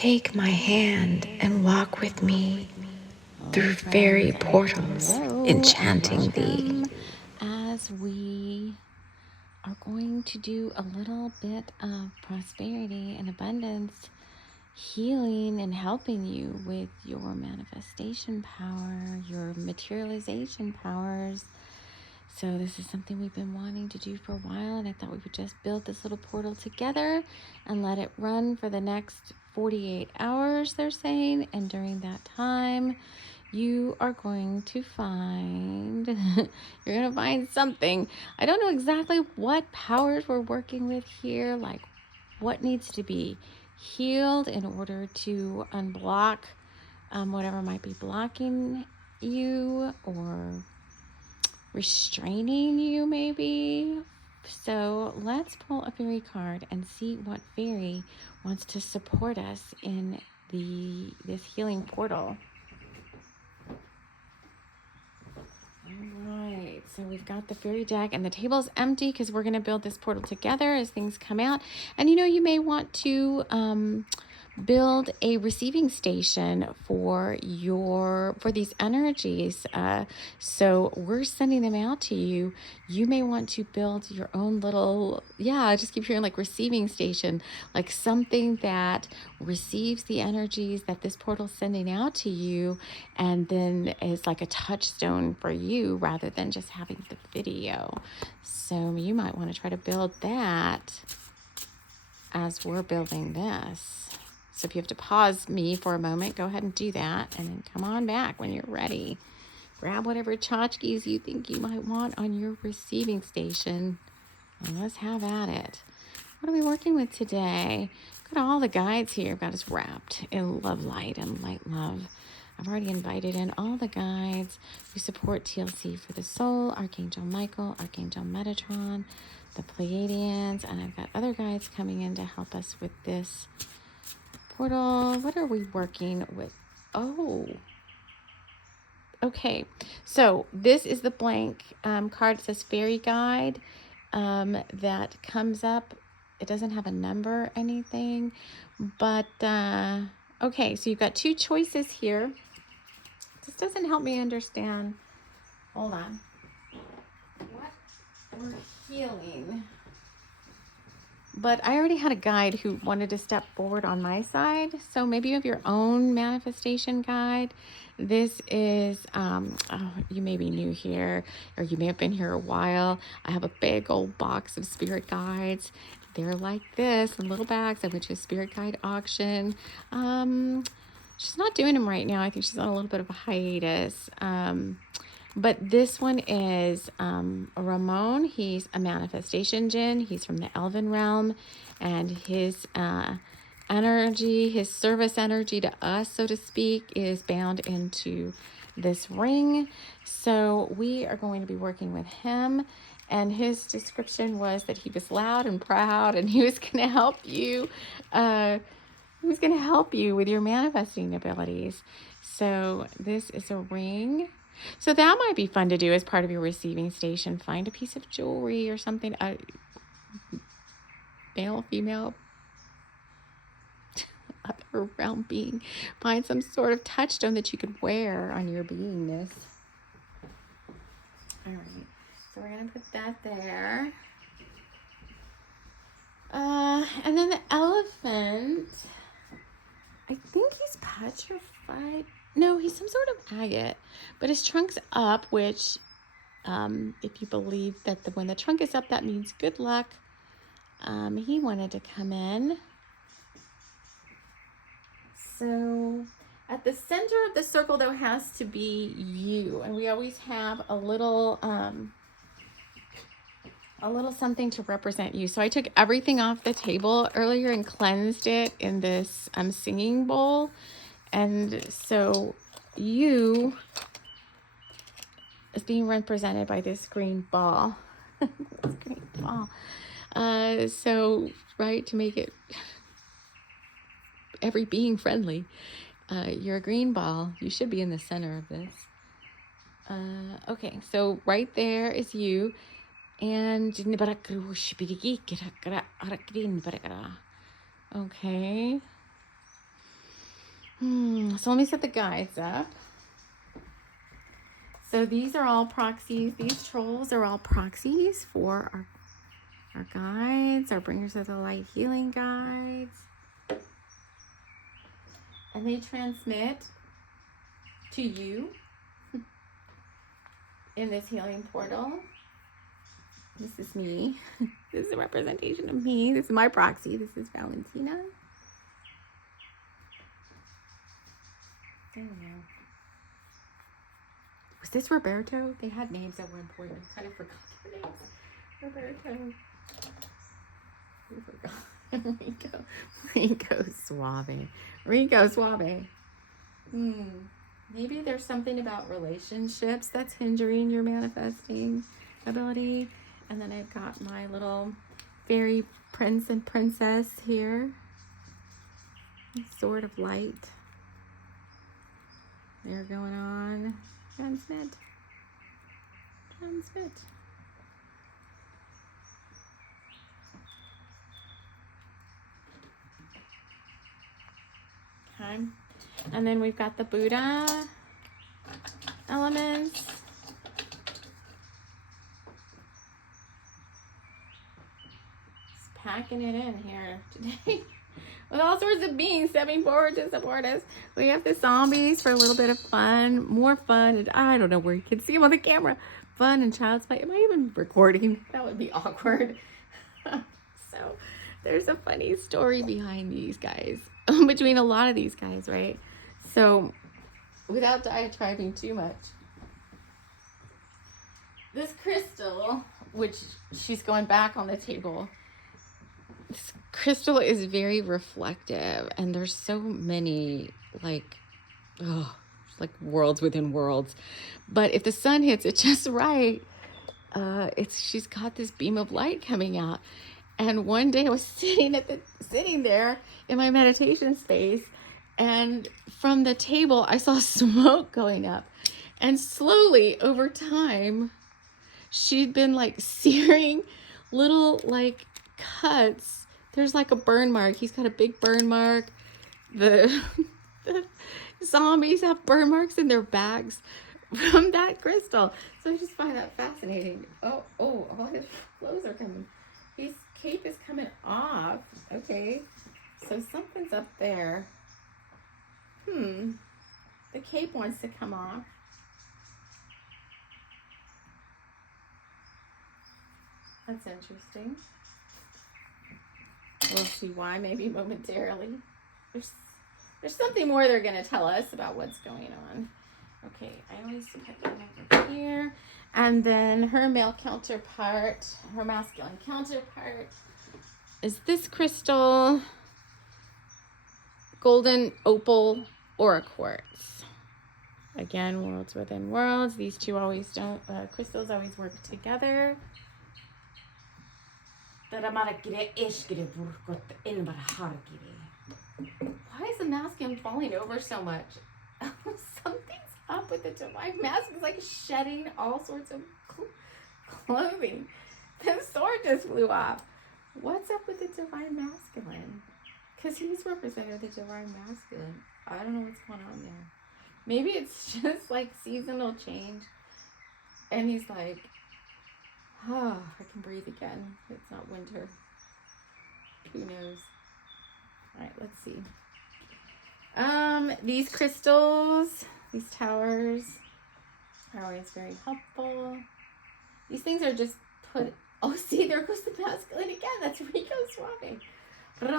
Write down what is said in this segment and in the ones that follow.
Take my hand and walk with me through fairy portals, enchanting thee. As we are going to do a little bit of prosperity and abundance, healing and helping you with your manifestation power, your materialization powers. So this is something we've been wanting to do for a while, and I thought we would just build this little portal together and let it run for the next 48 hours, they're saying. And during that time, you are going to find, you're going to find something. I don't know exactly what powers we're working with here, like what needs to be healed in order to unblock whatever might be blocking you or restraining you, maybe. So let's pull a fairy card and see what fairy wants to support us in this healing portal. All right, so we've got the fairy deck, and the table's empty because we're going to build this portal together as things come out. And you may want to build a receiving station for these energies. So we're sending them out to you. You may want to build your own little, I just keep hearing like receiving station, like something that receives the energies that this portal's sending out to you, and then is like a touchstone for you rather than just having the video. So you might want to try to build that as we're building this. So if you have to pause me for a moment, go ahead and do that, and then come on back when you're ready. Grab whatever tchotchkes you think you might want on your receiving station, and let's have at it. What are we working with today? Got all the guides here. I've got us wrapped in love light and light love. I've already invited in all the guides who support TLC for the soul, Archangel Michael, Archangel Metatron, the Pleiadians, and I've got other guides coming in to help us with this portal. What are we working with? Oh, okay. So this is the blank card. It says fairy guide that comes up. It doesn't have a number or anything, but okay. So you've got two choices here. This doesn't help me understand. Hold on. What we're healing. But I already had a guide who wanted to step forward on my side. So maybe you have your own manifestation guide. This is, you may be new here, or you may have been here a while. I have a big old box of spirit guides. They're like this in little bags. I went to a spirit guide auction. She's not doing them right now. I think she's on a little bit of a hiatus. But this one is Ramon. He's a manifestation djinn. He's from the Elven realm, and his energy, his service energy to us, so to speak, is bound into this ring. So we are going to be working with him, and his description was that he was loud and proud, and he was going to help you. He was going to help you with your manifesting abilities. So this is a ring. So that might be fun to do as part of your receiving station. Find a piece of jewelry or something, male, female, other realm being. Find some sort of touchstone that you could wear on your beingness. All right, so we're going to put that there. And then the elephant, I think he's petrified. No, he's some sort of agate, but his trunk's up, which, if you believe that when the trunk is up, that means good luck. He wanted to come in. So at the center of the circle, though, has to be you, and we always have a little something to represent you. So I took everything off the table earlier and cleansed it in this singing bowl. And so you is being represented by this green ball. This green ball. So, right, to make it every being friendly, you're a green ball. You should be in the center of this. Okay, so right there is you. And okay. So let me set the guides up. So these are all proxies. These trolls are all proxies for our guides, our bringers of the light healing guides. And they transmit to you in this healing portal. This is me. This is a representation of me. This is my proxy. This is Valentina. I don't know. Was this Roberto? They had names at one point. I kind of forgot their names. Roberto. We forgot. Rico Suave. Rico Suave. Maybe there's something about relationships that's hindering your manifesting ability. And then I've got my little fairy prince and princess here. Sword of light. They're going on. Transmit. Okay. And then we've got the Buddha elements. Just packing it in here today. With all sorts of beings stepping forward to support us. We have the zombies for a little bit of fun. More fun. And I don't know where you can see them on the camera. Fun and child's play. Am I even recording? That would be awkward. So there's a funny story behind these guys. Between a lot of these guys, right? So without diatribing too much. This crystal, which she's going back on the table. This crystal is very reflective, and there's so many like worlds within worlds. But if the sun hits it just right, she's got this beam of light coming out. And one day I was sitting there in my meditation space, and from the table I saw smoke going up, and slowly over time, she'd been like searing little like cuts. There's like a burn mark. He's got a big burn mark. The zombies have burn marks in their backs from that crystal. So I just find that fascinating. Oh, all his clothes are coming. His cape is coming off. Okay. So something's up there. The cape wants to come off. That's interesting. We'll see why, maybe momentarily. There's something more they're going to tell us about what's going on. Okay, I always put them over here. And then her male counterpart, her masculine counterpart, is this crystal, golden opal aura quartz. Again, worlds within worlds. These two crystals always work together. Why is the masculine falling over so much? Something's up with the divine masculine. It's like shedding all sorts of clothing. The sword just flew off. What's up with the divine masculine? Because he's represented the divine masculine. I don't know what's going on there. Maybe it's just like seasonal change. And he's like, I can breathe again. It's not winter. Who knows? All right, let's see. These crystals, these towers are always very helpful. These things are just put. Oh, see, there goes the masculine again. That's Rico Suave. All right,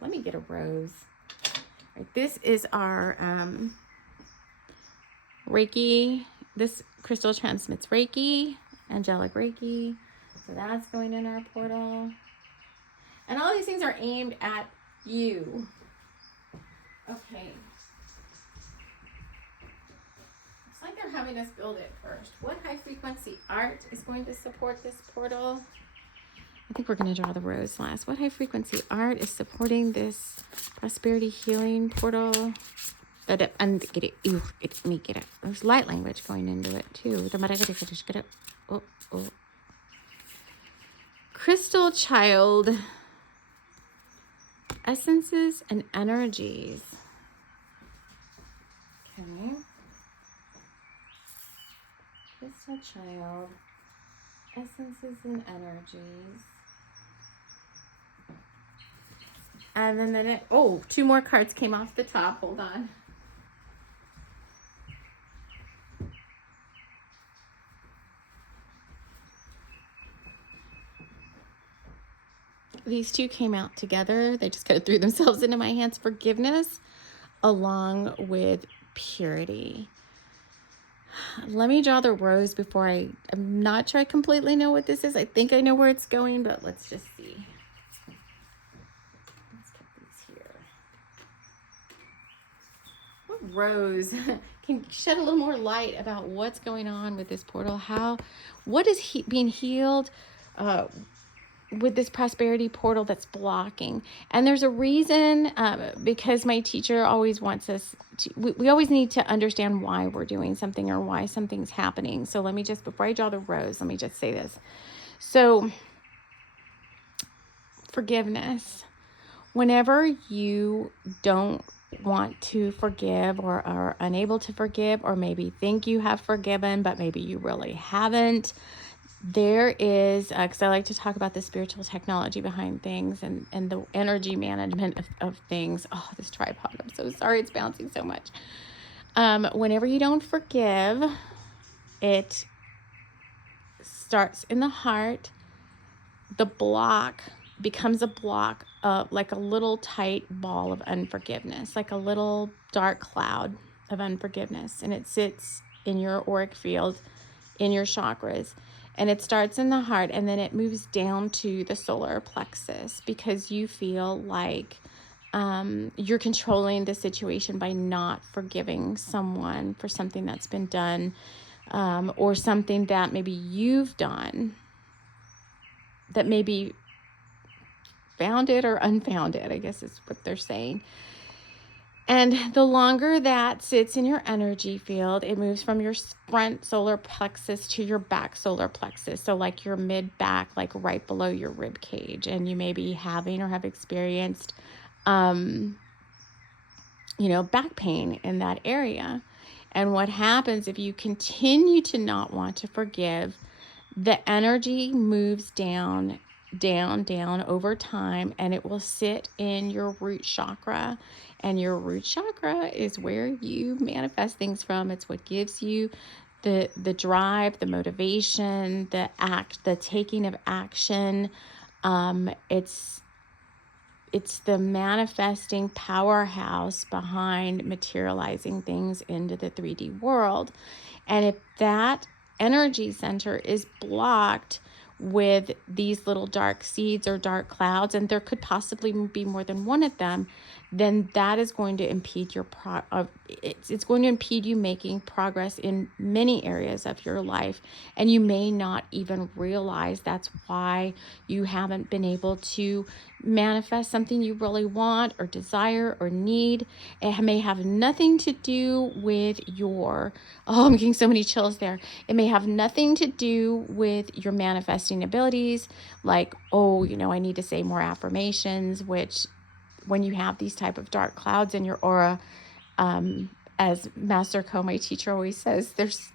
let me get a rose. All right, this is our Reiki. This crystal transmits Reiki, angelic Reiki. So that's going in our portal. And all these things are aimed at you. Okay. Looks like they're having us build it first. What high frequency art is going to support this portal? I think we're going to draw the rose last. What high frequency art is supporting this prosperity healing portal? There's light language going into it too. Crystal child essences and energies. Okay. Crystal child, essences and energies. And then two more cards came off the top. Hold on. These two came out together. They just kind of threw themselves into my hands. Forgiveness along with purity. Let me draw the rose before I'm not sure I completely know what this is. I think I know where it's going, but let's just see. Let's put these here. What rose can shed a little more light about what's going on with this portal? What is being healed with this prosperity portal that's blocking? And there's a reason, because my teacher always wants us to, we always need to understand why we're doing something or why something's happening. So let me just, before I draw the rose, let me just say this. So forgiveness. Whenever you don't want to forgive or are unable to forgive, or maybe think you have forgiven, but maybe you really haven't, there is, because I like to talk about the spiritual technology behind things and the energy management of things. Oh, this tripod, I'm so sorry, it's bouncing so much. Whenever you don't forgive, it starts in the heart. The block becomes a block, like a little tight ball of unforgiveness, like a little dark cloud of unforgiveness. And it sits in your auric field, in your chakras. And it starts in the heart, and then it moves down to the solar plexus, because you feel like you're controlling the situation by not forgiving someone for something that's been done, or something that maybe you've done that maybe founded or unfounded, I guess is what they're saying. And the longer that sits in your energy field, it moves from your front solar plexus to your back solar plexus. So like your mid back, like right below your rib cage. And you may be having or have experienced, back pain in that area. And what happens if you continue to not want to forgive, the energy moves down over time, and it will sit in your root chakra. And your root chakra is where you manifest things from. It's what gives you the drive, the motivation, the taking of action. It's the manifesting powerhouse behind materializing things into the 3D world. And if that energy center is blocked with these little dark seeds or dark clouds, and there could possibly be more than one of them, then that is going to impede it's going to impede you making progress in many areas of your life. And you may not even realize that's why you haven't been able to manifest something you really want or desire or need. It may have nothing to do with I'm getting so many chills there. It may have nothing to do with your manifesting abilities, like, I need to say more affirmations, which when you have these type of dark clouds in your aura, as Master Ko, my teacher, always says, there's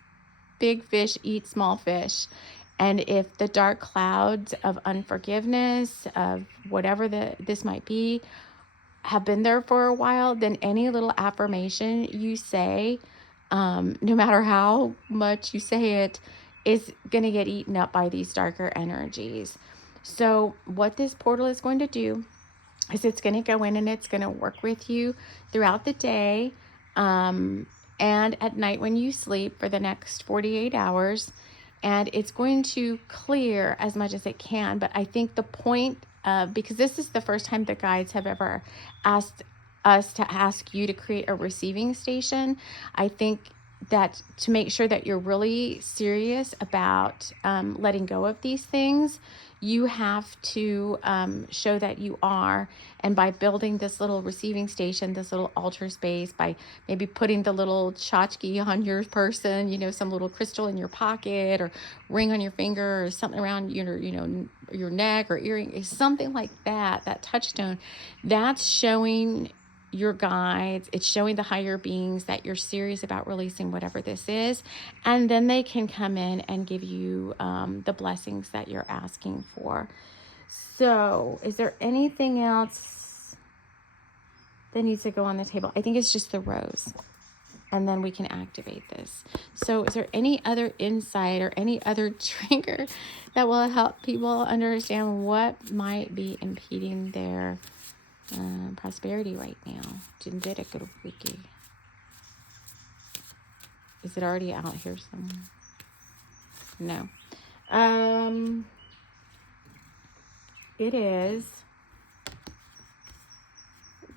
big fish eat small fish. And if the dark clouds of unforgiveness, of whatever this might be, have been there for a while, then any little affirmation you say, no matter how much you say it, is going to get eaten up by these darker energies. So what this portal is going to do is it's going to go in and it's going to work with you throughout the day, and at night when you sleep for the next 48 hours. And it's going to clear as much as it can. But I think the point because this is the first time the guides have ever asked us to ask you to create a receiving station, I think that to make sure that you're really serious about letting go of these things, you have to show that you are. And by building this little receiving station, this little altar space, by maybe putting the little tchotchke on your person, you know, some little crystal in your pocket or ring on your finger or something around your, you know, your neck or earring, something like that, that touchstone, that's showing your guides, it's showing the higher beings that you're serious about releasing whatever this is, and then they can come in and give you the blessings that you're asking for. So is there anything else that needs to go on the table? I think it's just the rose, and then we can activate this. So is there any other insight or any other trigger that will help people understand what might be impeding their prosperity right now? Is it already out here somewhere? No. It is.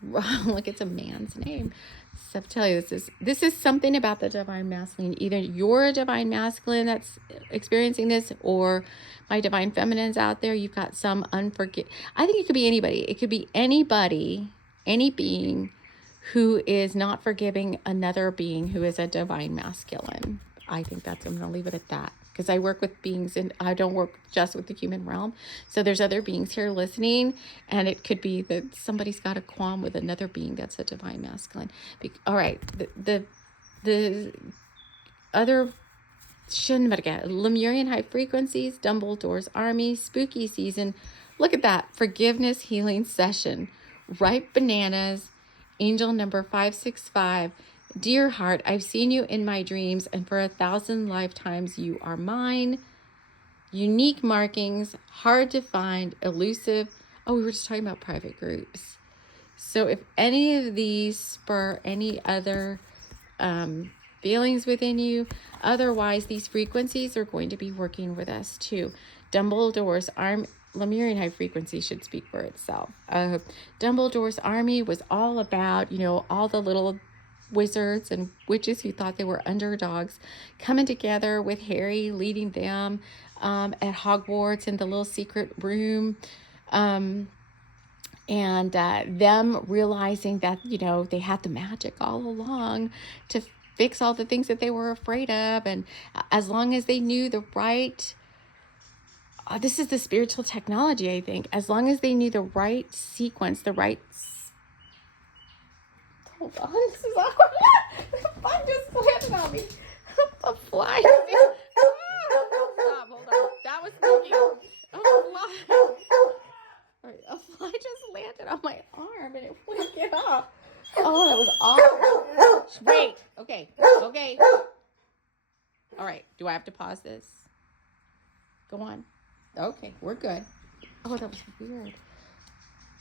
Look, it's a man's name. So I'll tell you, this is something about the divine masculine. Either you're a divine masculine that's experiencing this, or my divine feminines out there. You've got some I think it could be anybody. It could be anybody, any being who is not forgiving another being who is a divine masculine. I think I'm going to leave it at that, because I work with beings, and I don't work just with the human realm. So there's other beings here listening, and it could be that somebody's got a qualm with another being that's a divine masculine. All right, the other Lemurian high frequencies, Dumbledore's army, spooky season. Look at that, forgiveness healing session, ripe bananas, angel number 565. Dear heart, I've seen you in my dreams, and for 1,000 lifetimes you are mine. Unique markings, hard to find, elusive. Oh, we were just talking about private groups. So if any of these spur any other feelings within you, otherwise these frequencies are going to be working with us too. Dumbledore's Lemurian high frequency should speak for itself. Dumbledore's army was all about, you know, all the little wizards and witches who thought they were underdogs coming together with Harry leading them at Hogwarts in the little secret room, and them realizing that, you know, they had the magic all along to fix all the things that they were afraid of. And as long as they knew the right this is the spiritual technology, I think, as long as they knew the right sequence, the right hold on, this is awkward. The bug just landed on me. A fly. Stop, hold on. That was spooky. A fly. All right, a fly just landed on my arm and it wouldn't get off. Oh, that was awful. Wait. Okay. All right. Do I have to pause this? Go on. Okay, we're good. Oh, that was weird.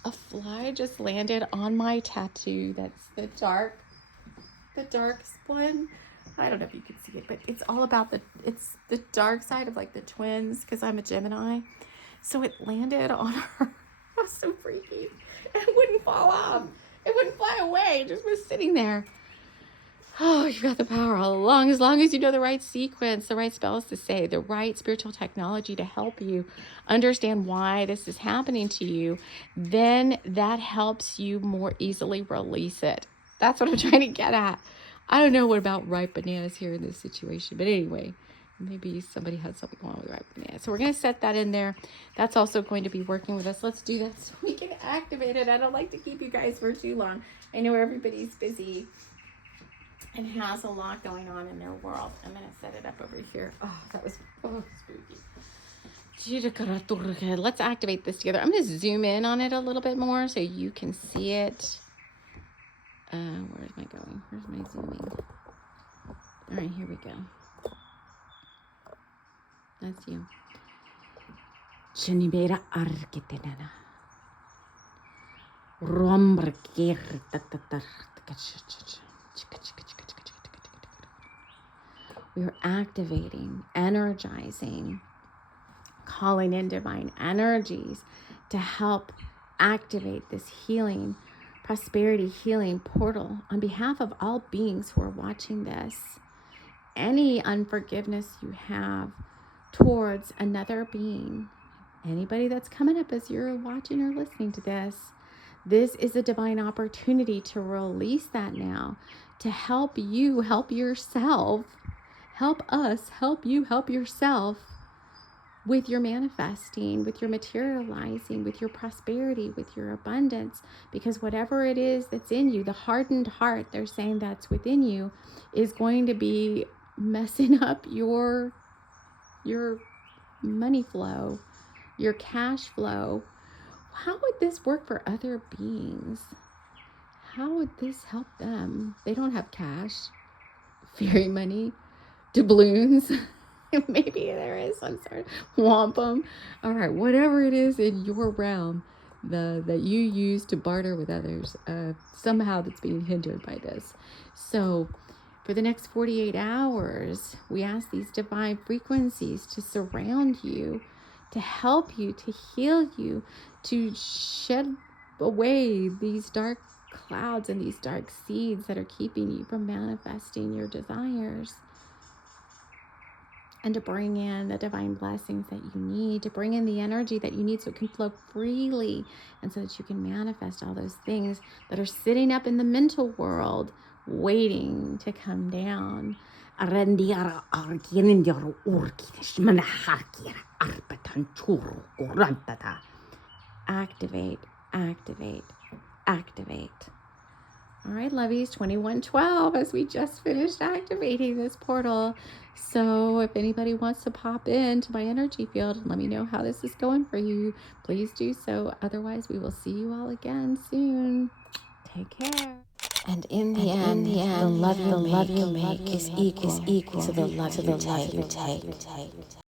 A fly just landed on my tattoo. That's the dark one. I don't know if you can see it, but it's all about it's the dark side of like the twins, because I'm a Gemini. So it landed on her. It was so freaky. It wouldn't fall off. It wouldn't fly away. It just was sitting there. Oh, you've got the power all along. As long as you know the right sequence, the right spells to say, the right spiritual technology to help you understand why this is happening to you, then that helps you more easily release it. That's what I'm trying to get at. I don't know what about ripe bananas here in this situation, but anyway, maybe somebody had something going on with ripe bananas. So we're going to set that in there. That's also going to be working with us. Let's do that so we can activate it. I don't like to keep you guys for too long. I know everybody's busy and has a lot going on in their world. I'm going to set it up over here. Oh, that was spooky. Let's activate this together. I'm going to zoom in on it a little bit more so you can see it. Where am I going? Where's my zooming? All right, here we go. That's you. Chenibera arkitenana. We are activating, energizing, calling in divine energies to help activate this healing, prosperity healing portal on behalf of all beings who are watching this. any unforgiveness you have towards another being. Anybody that's coming up as you're watching or listening to this is a divine opportunity to release that now, to help you help yourself, help us help you help yourself with your manifesting, with your materializing, with your prosperity, with your abundance. Because whatever it is that's in you, the hardened heart, they're saying that's within you, is going to be messing up your money flow, your cash flow. How would this work for other beings? How would this help them? They don't have cash, fairy money, doubloons. Maybe there is some sort of wampum. All right, whatever it is in your realm that you use to barter with others, somehow that's being hindered by this. So for the next 48 hours, we ask these divine frequencies to surround you, to help you, to heal you, to shed away these dark clouds and these dark seeds that are keeping you from manifesting your desires, and to bring in the divine blessings that you need, to bring in the energy that you need so it can flow freely, and so that you can manifest all those things that are sitting up in the mental world waiting to come down. Activate, activate, activate. All right, lovies, 2112, as we just finished activating this portal. So if anybody wants to pop into my energy field and let me know how this is going for you, please do so. Otherwise, we will see you all again soon. Take care. And in the end, the love you make is equal to the love you take.